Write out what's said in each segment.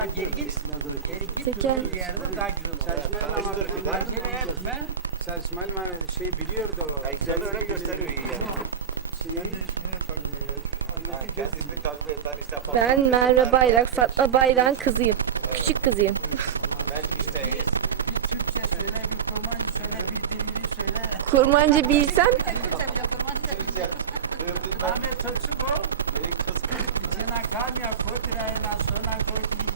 daha geri git. Git durduğun yerde daha güzel olur. Çalışmayla ama Acele etme. çalışmayla şey biliyordu o. Öyle gösteriyor. Ben Merve Bayrak, Fatma Bayrak'ın kızıyım. Küçük kızıyım. Bir Türkçe söyle, bir Kurmancı söyle, bir Dingili söyle. Kurmancı bilsem Ben de tutsu bu. Sana kamya kotirayına sonra koyduğum.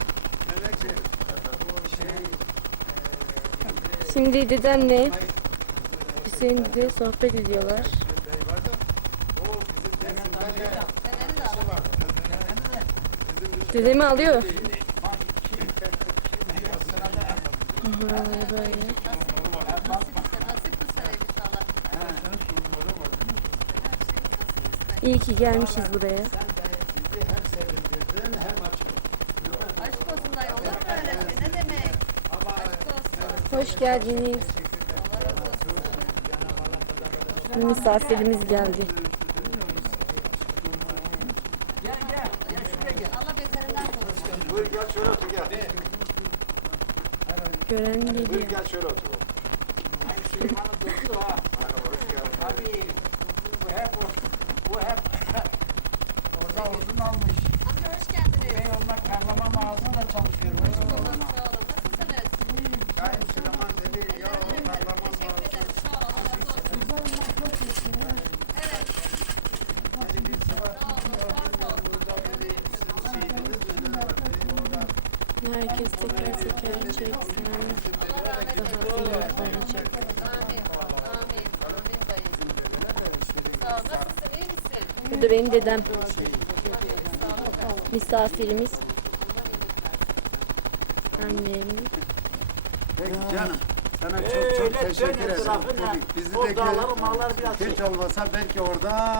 şimdi dedemle Hüseyin bize sohbet ediyorlar. Dedemi alıyor. İyi ki gelmişiz buraya. Hoş geldiniz. Misafirimiz geldi. Gel gel. Gel şuraya gel. Ay Süleyman'ın dostu ha. Abi bu hep orada odun almış. Ve onunla karlama mağazada çalışıyor. Sayın Süleyman dedi ya o parlaman var. Dedi bir sabah burada dedi siz şeydiniz mi? Dedi orada. Oraya diyor dedi. Yusuf dedi o da gitti de o da anne yapıyor. Bizim dedeler de işte dedi. Sağ ol. Nasılsın? İyi misin? Benim dedem. Şey. Sağ olun. Misafirimiz. Peki canım. Sana çok çok teşekkür ederim. Tabii bizdeki hiç olmasa belki orada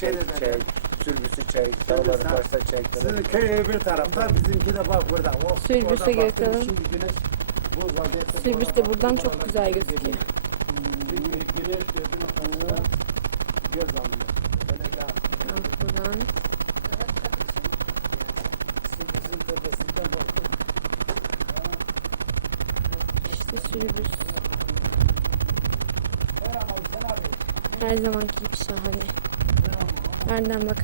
seyrederek Türküsü çay, sağlar, başta çay. sizin köy öbür tarafta bizimki de bak burada. Orada bakın şimdi güneş buradan Buradan çok güzel gözüküyor. güneş yüzünün anını göz alıyor. Her zaman şahane. Her zaman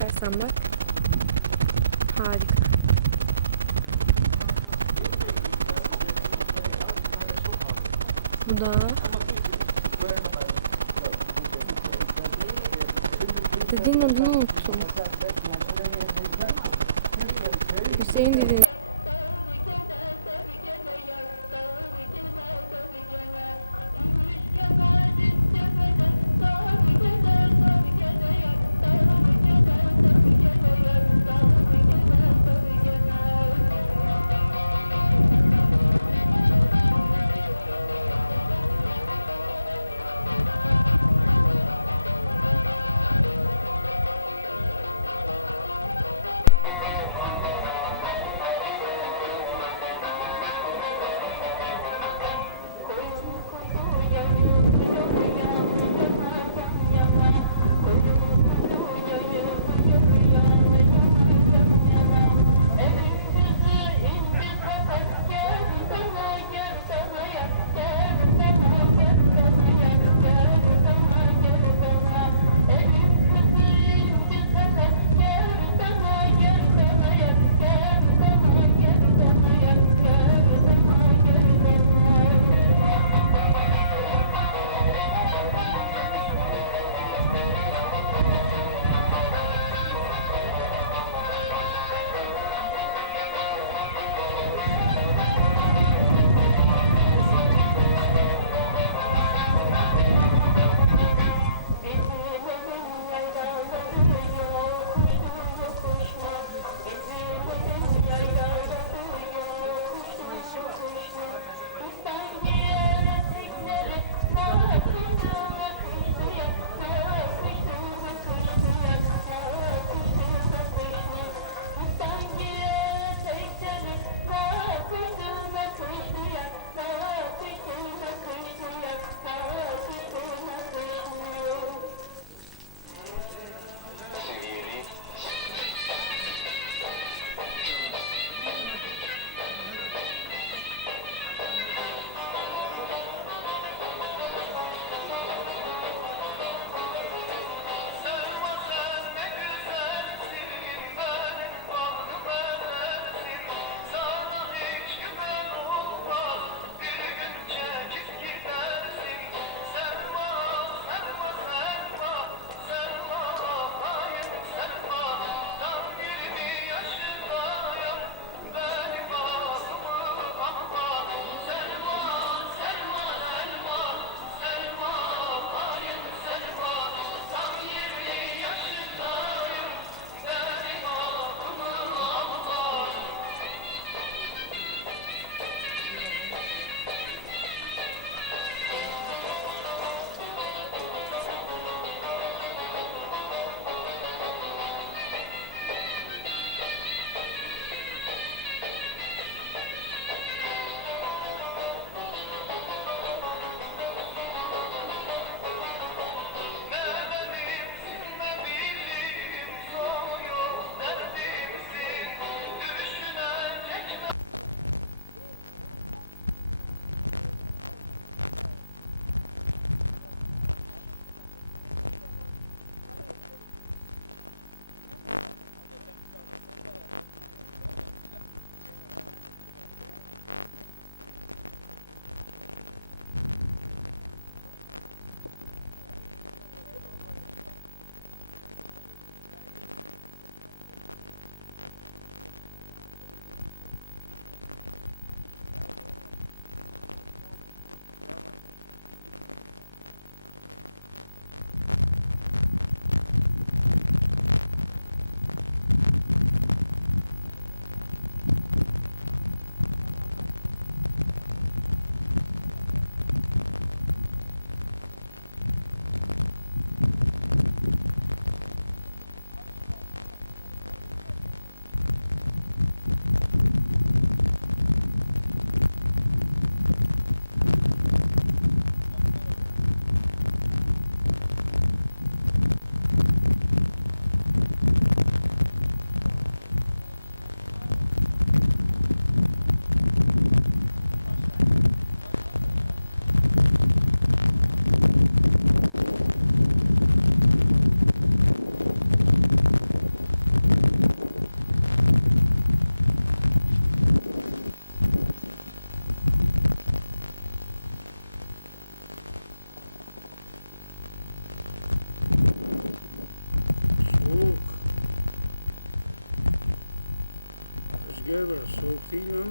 rüzgar var. Soğuk değil ama.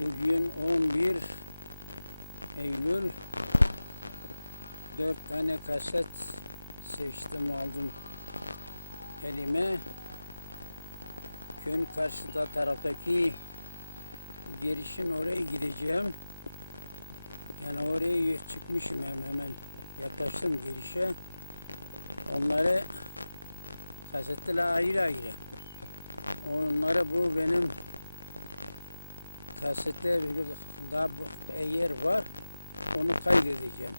Bugün 11 Eylül. 4 tane kaset seçtim, aldım elime. Köyün karşıda taraftaki girişin oraya gideceğim. Yani oraya çıkmışım, hemen yaklaştım girişe. Onları kasetler ayrı ayrı. Onları bu benim kasette daha yer var. Onu kaydedeceğim.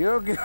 Yok yok.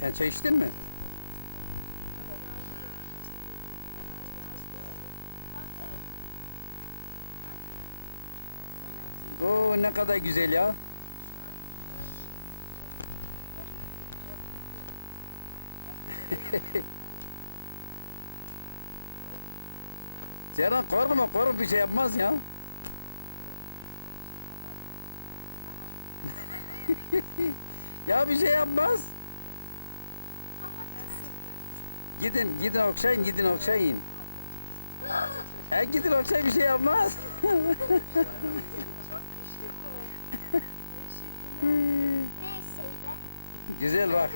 Sen çay içtin mi? Oo ne kadar güzel ya. Ceren korkma bir şey yapmaz ya. Ya bir şey yapmaz. Gidin okşayın. Gidin okşayın bir şey yapmaz. Çok güçlü bu. Eşekler. Ne eşeği be? Güzel bak.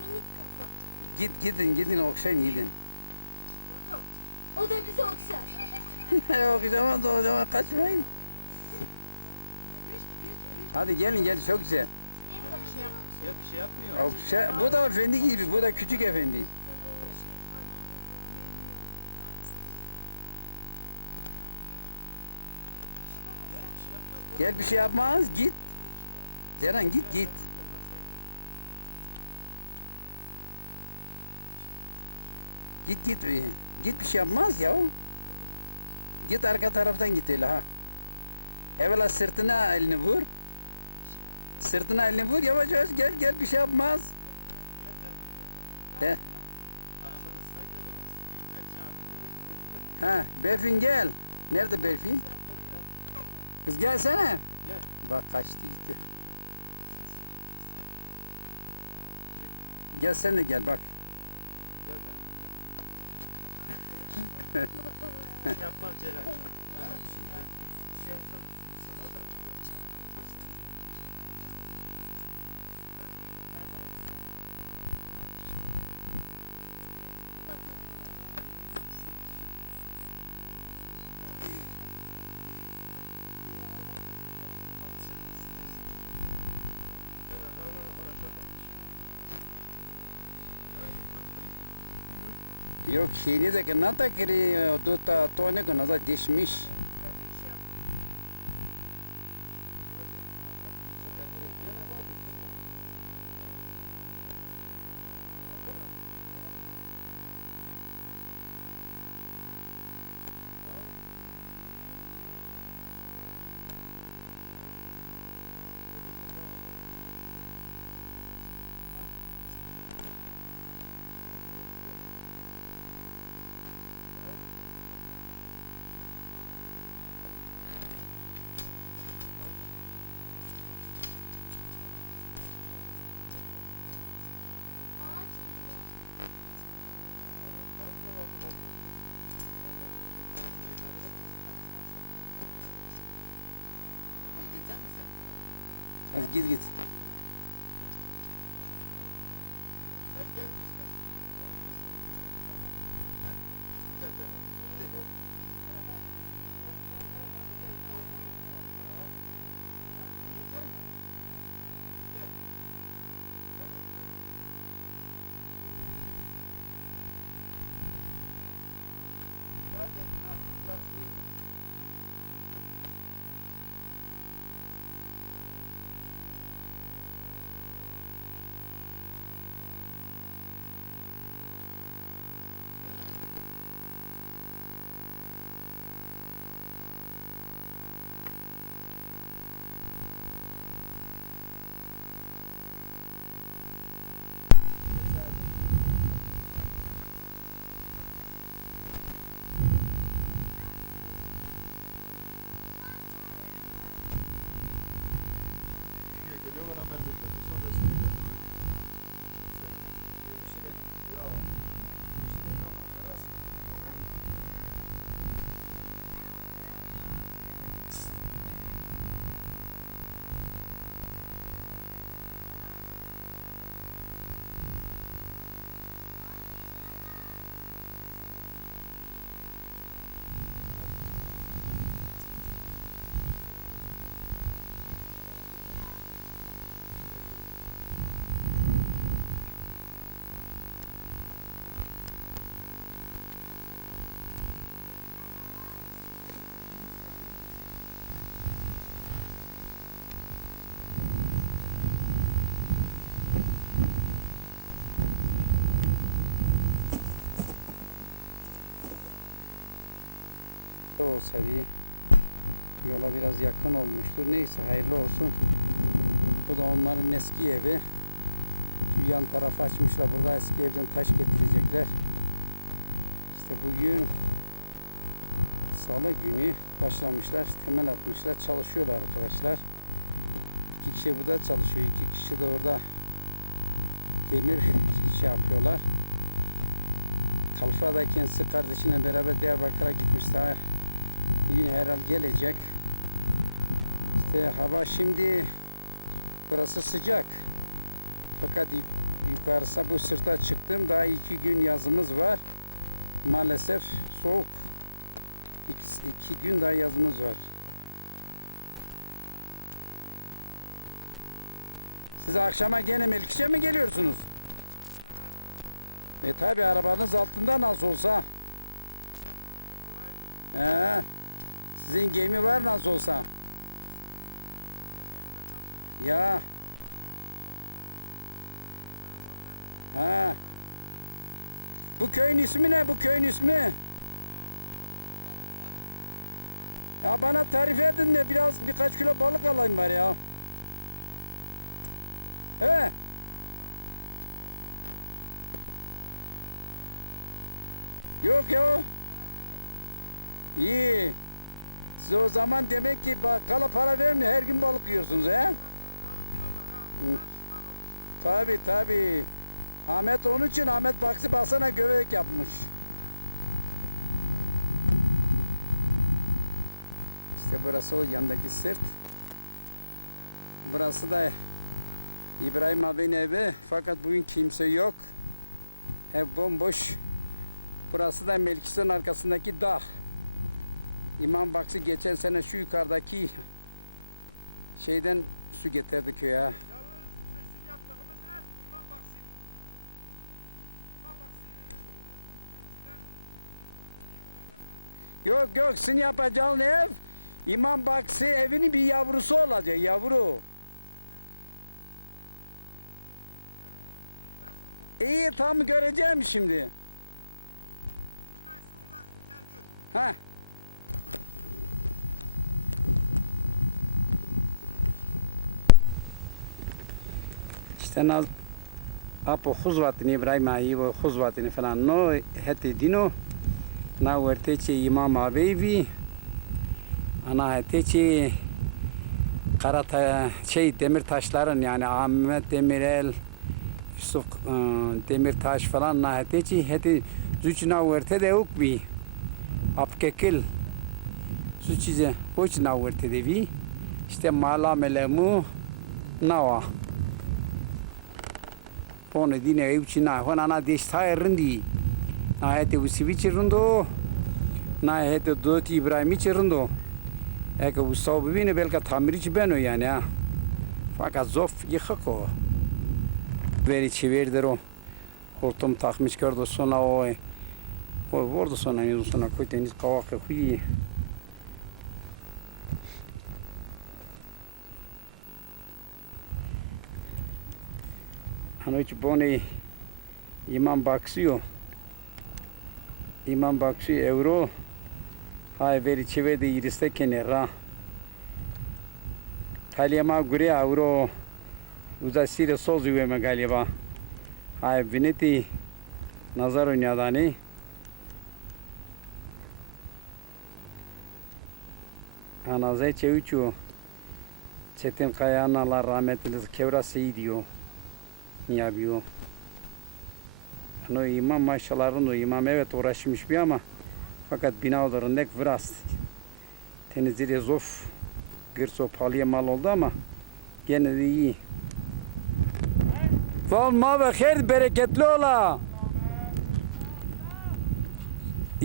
Minik kafa. Gidin okşayın gidin. O da bizi okşar. Okşamaz kaçmayın. Hadi gelin çok güzel. Ya bir şey yapmıyor. Bu da efendi gibi, bu da küçük efendi. Gel bir şey yapmaz, git. Ceren git. Git. Git bir şey yapmaz ya. Git arka taraftan git öyle ha. Evvela sırtına elini vur. Sırtına elini vur yavaş gel bir şey yapmaz. Gel. Arabada sayıyorlar nasıl büyükler camileri. Ha Berfin gel. Nerede Berfin? Kız gelsene. Gel. Bak kaçtı gitti. Gel sen de gel bak. Gel gel. Bir şey yapmaz Ceren. Bir şey yapsa sana da. Yok şeyini de ne da kiri duta tone kana da dişmiş. Ağaç gibi ya. Zaman gelecek misin sen? Hadi git. Sen gelme istersen. Heh, gel Derman. Biz gidelim. Gelecek mi? Gel. Hadi. Hadi ne yapacaklar sıyırmasın. burada olsaydı yola biraz yakın olmuştur. Neyse hayırlı olsun. Bu da onların eski evi. Şu yan tarafı açmışlar. Burada eski evden taş getirecekler. İşte bugün Salı günü başlamışlar. Temel atmışlar. Çalışıyorlar arkadaşlar. 2 kişi burada çalışıyor. 2 kişi de orada demir şey yapıyorlar. Kalfa da kendisi kardeşine beraber Diyarbakır'a gitmiş. Daha bugün herhal gelecek. İşte hava şimdi burası sıcak. Fakat yukarısa bu sırta çıktım. Daha 2 gün yazımız var. Maalesef soğuk. 2 gün daha yazımız var. Siz akşama gene Melkiş'e mi geliyorsunuz? Tabi arabanız altında nasıl olsa. Sizin gemi var nasıl olsa. Ya. Bu köyün ismi ne? Bu köyün ismi? Ya bana tarif edin de birkaç kilo balık alayım var ya. He? Yok ya. İyi. Siz o zaman demek ki bakkala para vermiyor. Her gün balık yiyorsunuz he? Balık yiyorlar ha. Onlar şişman olmuşlar. Tabi. Ahmet onun için Ahmet baksana göbek yapmış. İşte burası o yandaki sırt. Burası da İbrahim abinin evi. Fakat bugün kimse yok. Ev bomboş. Burası da Melkiş'in arkasındaki dağ. İmam Baksı geçen sene şu yukarıdaki şeyden su getirdi köye. Yalnız bizim yaptığımız ev İmam Baksı. İmam Baksı eskiden iyi olacak ha. Yok sizin yapacağın ev İmam Baksı evinin bir yavrusu olacak, yavru. İyi tam göreceğim şimdi. 2 ay sonra gel gör. Ha. İşte Papo huzvatini İbrahim ayı ve huzvatini falan no hette dino na vertece İmam Habibi na hette karata demir taşların yani Ahmet Demirel Yusuf Demirtaş falan na hette zücna verte de uppi apkekil zücüce hoçna verte de vi işte mala melemu nawa ona dine evçina ona na diştayırindi ayeti usibi çırındı na ayeti doti İbrahim'i çırındı eka ustav bibine belki tamir içi beno yani ha fakat zof yıkık o böyle çevirdir o koltuğum takmış gördü sonra o orada sonra sonra deniz kavakı iyi Anoche pone İmam Baksıyor. İmam Baksıyor euro. Hay veri çevede iriste kenara. Taliyama göre euro. Uza sire sozu ve galiba. Hay bineti nazar oynadani. Anazay çeviçiyor. Çetin Kaya'nın Allah rahmet eylesin. Kevrası iyi diyor. Yarıyor. No imam maşallah no imam evet uğraşmış bir ama fakat bina odarındaki biraz temizliği zor bir sopalıya mal oldu ama gene de iyi. Mama hayır bereketli ola.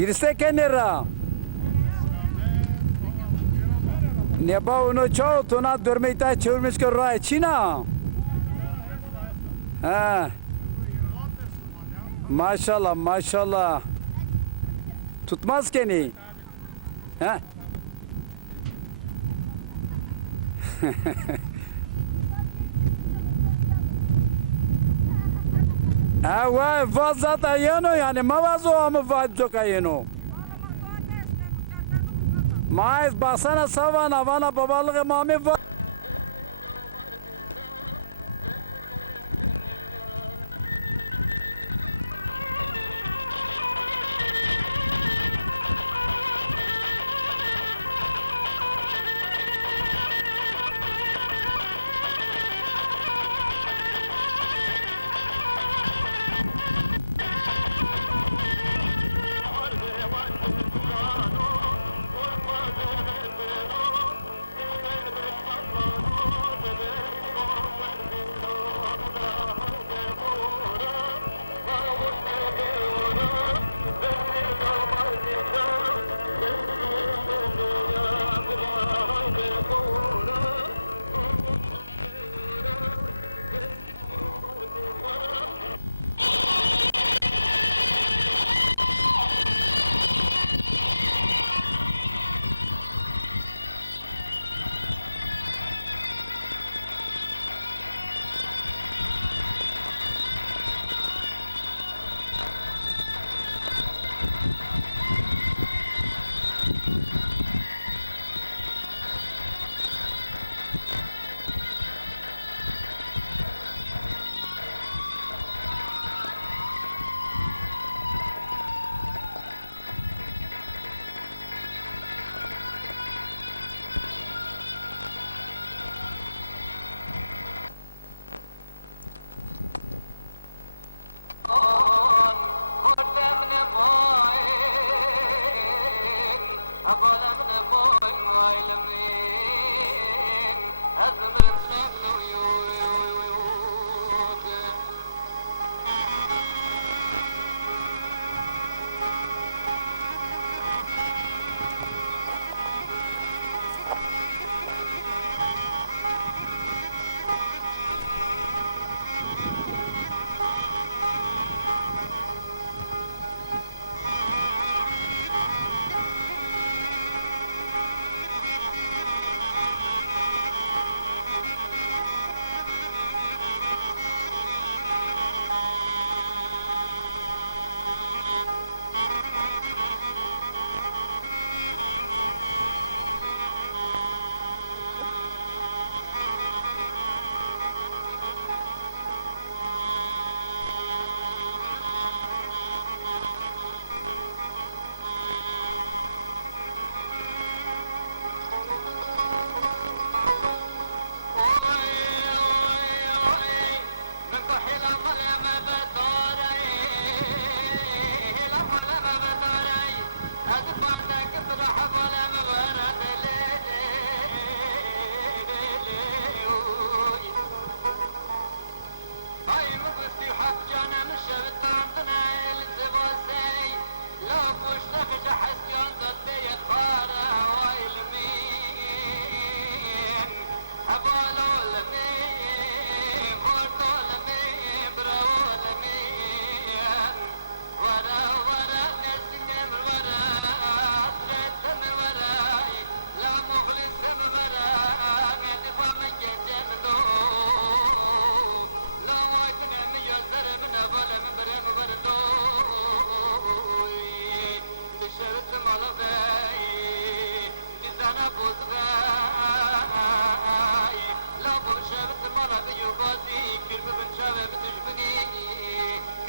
İriste kenara. Ne bu onu çoğu tunan durmayı çözmüş körray Çina. Maşallah. Tutmaz gene. He? Fazla da yeno yani mavazo ama çok yeno.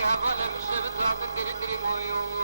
ya kalem işlevi takır diri diri moyo